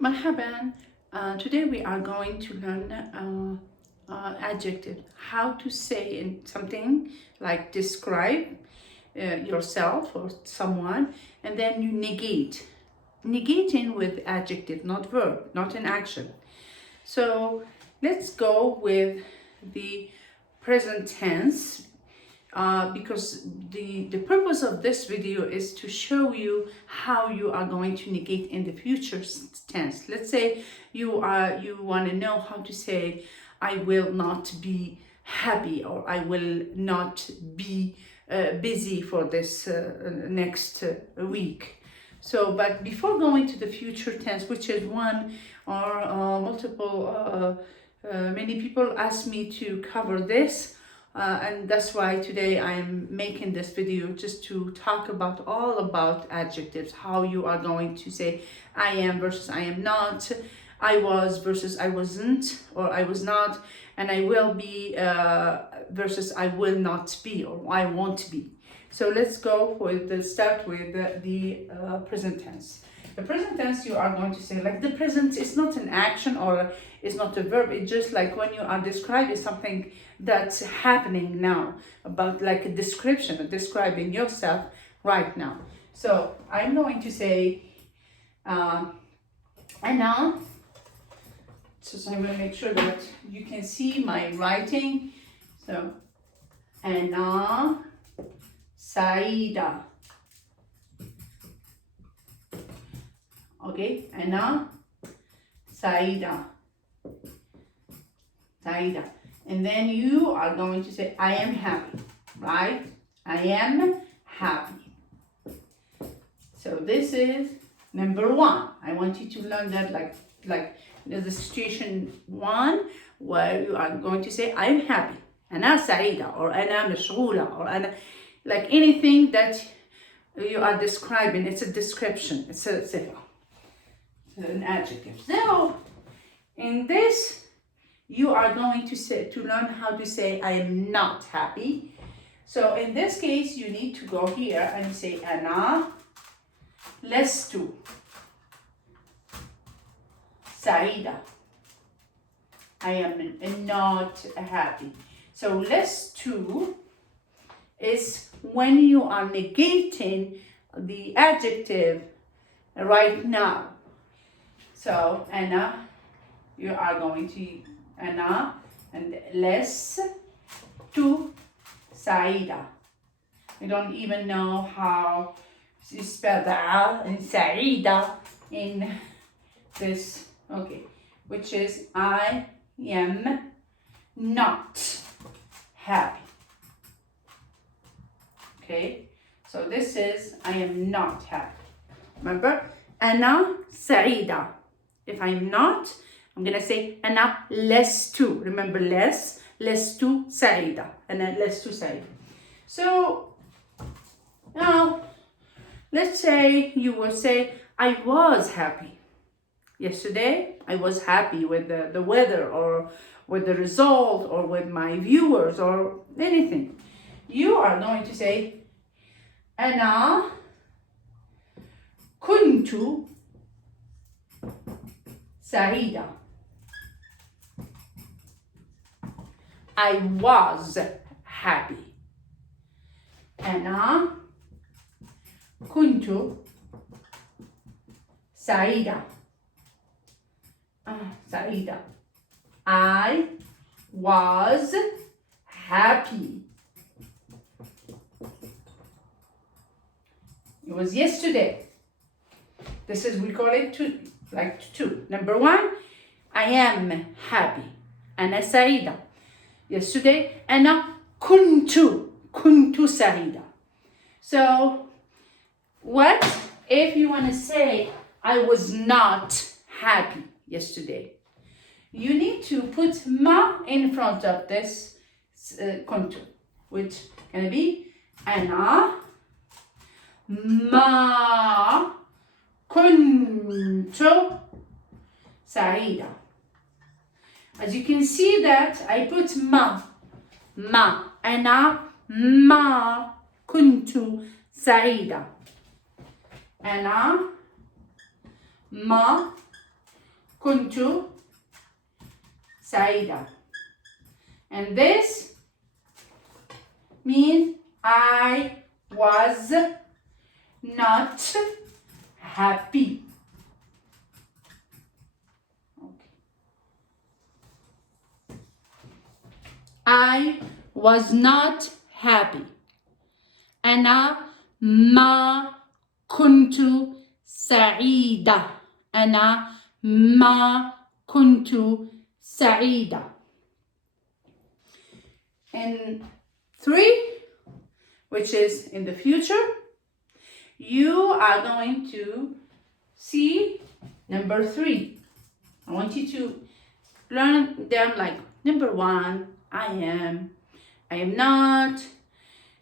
Marhaban. Today we are going to learn adjective. How to say in something like describe yourself or someone, and then you negate. Negating with adjective, not verb, not an action. So let's go with the present tense. Because the purpose of this video is to show you how you are going to negate in the future tense. Let's say you want to know how to say I will not be happy, or I will not be busy for this next week. So, but before going to the future tense, which is one or multiple, many people ask me to cover this. And that's why today I'm making this video, just to talk about all about adjectives, how you are going to say I am versus I am not, I was versus I wasn't, or I was not, and I will be versus I will not be, or I won't be. So let's go with the start with the present tense. The present tense, you are going to say, like, the present is not an action or it's not a verb. It's just like when you are describing something that's happening now, about like a description, describing yourself right now. So I'm going to say, Anna. So I'm going to make sure that you can see my writing. So, Anna Saida. Okay, Anna Saida. Saida. And then you are going to say, I am happy, right? I am happy. So this is number one. I want you to learn that like the situation one, where you are going to say, I am happy. أنا سعيدة, or أنا مشغولة, or أنا, like anything that you are describing. It's a description. It's an adjective. So in this, you are going to learn how to say I am not happy. So in this case, you need to go here and say أنا لست سعيدة. I am not happy. So lest to is when you are negating the adjective right now. So Anna, you are going to Anna and less to Saida. You don't even know how to spell the A in Saida in this. Okay, which is I am not happy. Okay, so this is I am not happy. Remember, أنا سعيدة. If I'm not, I'm gonna say أنا لست. Remember, لست سعيدة. أنا لست سعيدة. So now, let's say you will say I was happy. Yesterday, I was happy with the weather, or with the result, or with my viewers, or anything. You are going to say أنا كنت سعيدة. I was happy. أنا كنت سعيدة. سعيدة. I was happy. It was yesterday. This is, we call it two. Number one, I am happy. أنا سعيدة. Yesterday, أنا كنت سعيدة. So, what if you want to say I was not happy yesterday? You need to put ma in front of this كنت, which can be أنا ما كنت سعيدة. As you can see that I put ما. أنا ما كنت سعيدة. أنا ما كنت سعيدة. And this means I was not happy. Okay. I was not happy. أنا ما كنت سعيدة. أنا ما كنت سعيدة. And 3, which is in the future, you are going to see number 3. I want you to learn them like number 1, I am not.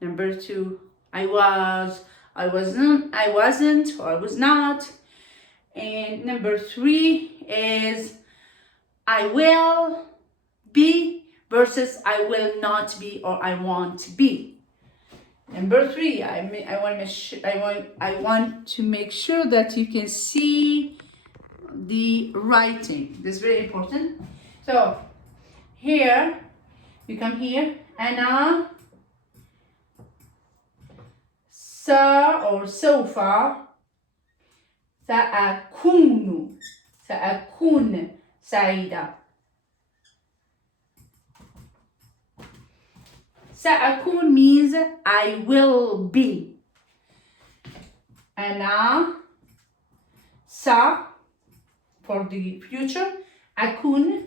Number 2, I was, I wasn't, or I was not. And number 3 is I will be versus I will not be or I won't be. Number 3, I want to make sure that you can see the writing. This is very important. So here, you come here, أنا سوف سأكون سعيدة. سأكون means I will be. أنا for the future, أكون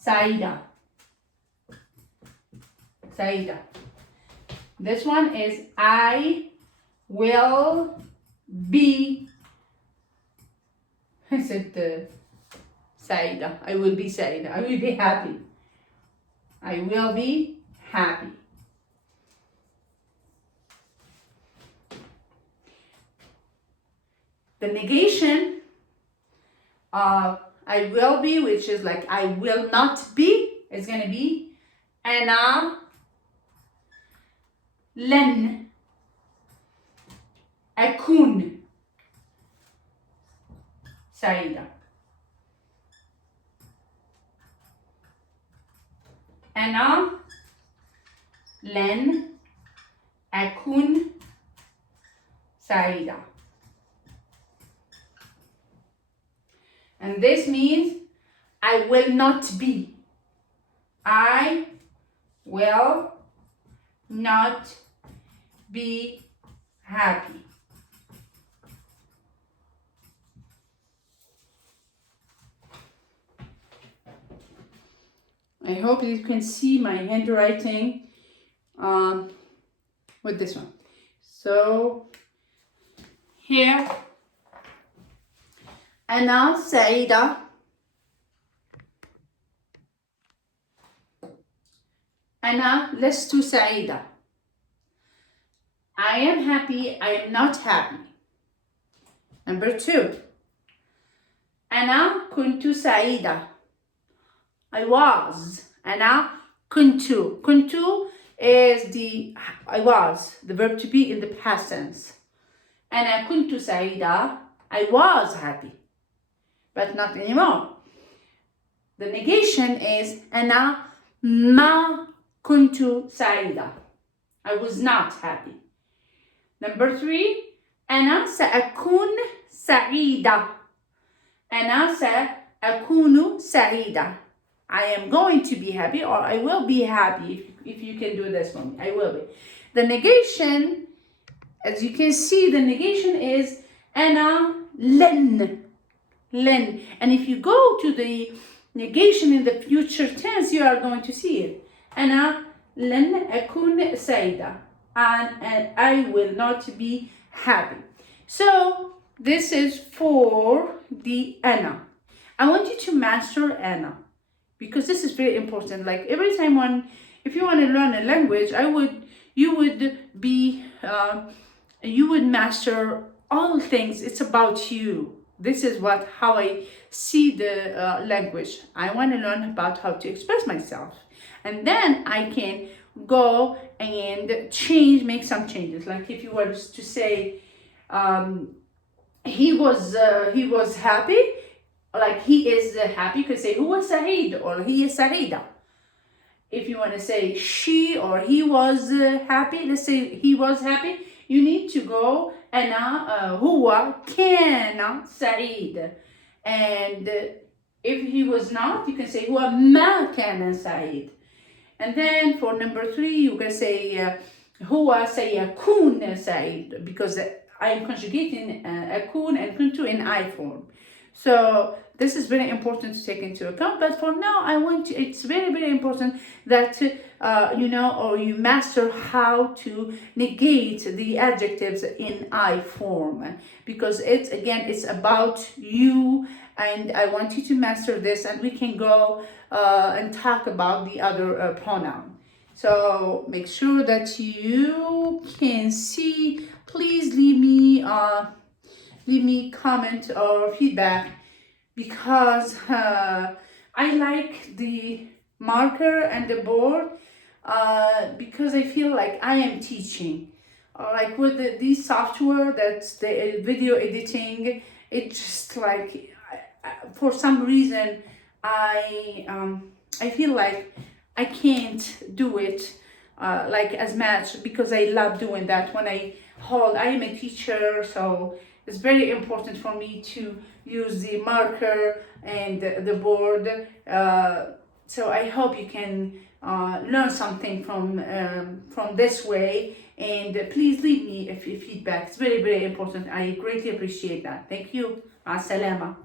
سعيدة. This one is I will be. I said سعيدة. I will be سعيدة. I will be happy. I will be happy. The negation of I will be, which is like I will not be, is going to be أنا لن أكون سعيدة. أنا لن أكون سعيدة. And this means I will not be. I will not be happy. I hope you can see my handwriting with this one. So here, أنا سعيدة. أنا لست سعيدة. I am happy. I am not happy. Number 2. أنا كنت سعيدة. I was. أنا كنت. كنت is the I was, the verb to be in the past tense. أنا كنت سعيدة. I was happy, but not anymore. The negation is أنا ما كنت سعيدة. I was not happy. Number 3, أنا سأكون سعيدة. أنا سأكون سعيدة. I am going to be happy, or I will be happy. If you can do this one, I will be. The negation, as you can see, the negation is أنا لن. And if you go to the negation in the future tense, you are going to see it. أنا لن أكون سعيدة. And I will not be happy. So this is for the أنا. I want you to master أنا, because this is very important. Like every time if you want to learn a language, you would master all things. It's about you. This is how I see the language. I want to learn about how to express myself, and then I can go and make some changes. Like if you were to say he was happy, like he is happy. You could say هو سعيد or هي سعيدة. If you want to say she or he was happy, let's say he was happy, you need to go أنا هو كان سعيد. And if he was not, you can say هو ما كان سعيد. And then for number 3, you can say هو سيكون سعيد, because I am conjugating أكون and كنت in I form. So this is very important to take into account. But for now, it's very, very important that you know, or you master how to negate the adjectives in I form, because it's about you, and I want you to master this, and we can go and talk about the other pronoun. So make sure that you can see. Please leave me comment or feedback, because I like the marker and the board, because I feel like I am teaching. Like with these software, that's the video editing, it just like for some reason I feel like I can't do it like as much, because I love doing that when I am a teacher. So it's very important for me to use the marker and the board. So I hope you can learn something from this way. And please leave me feedback. It's very, very important. I greatly appreciate that. Thank you. Ma'as salama.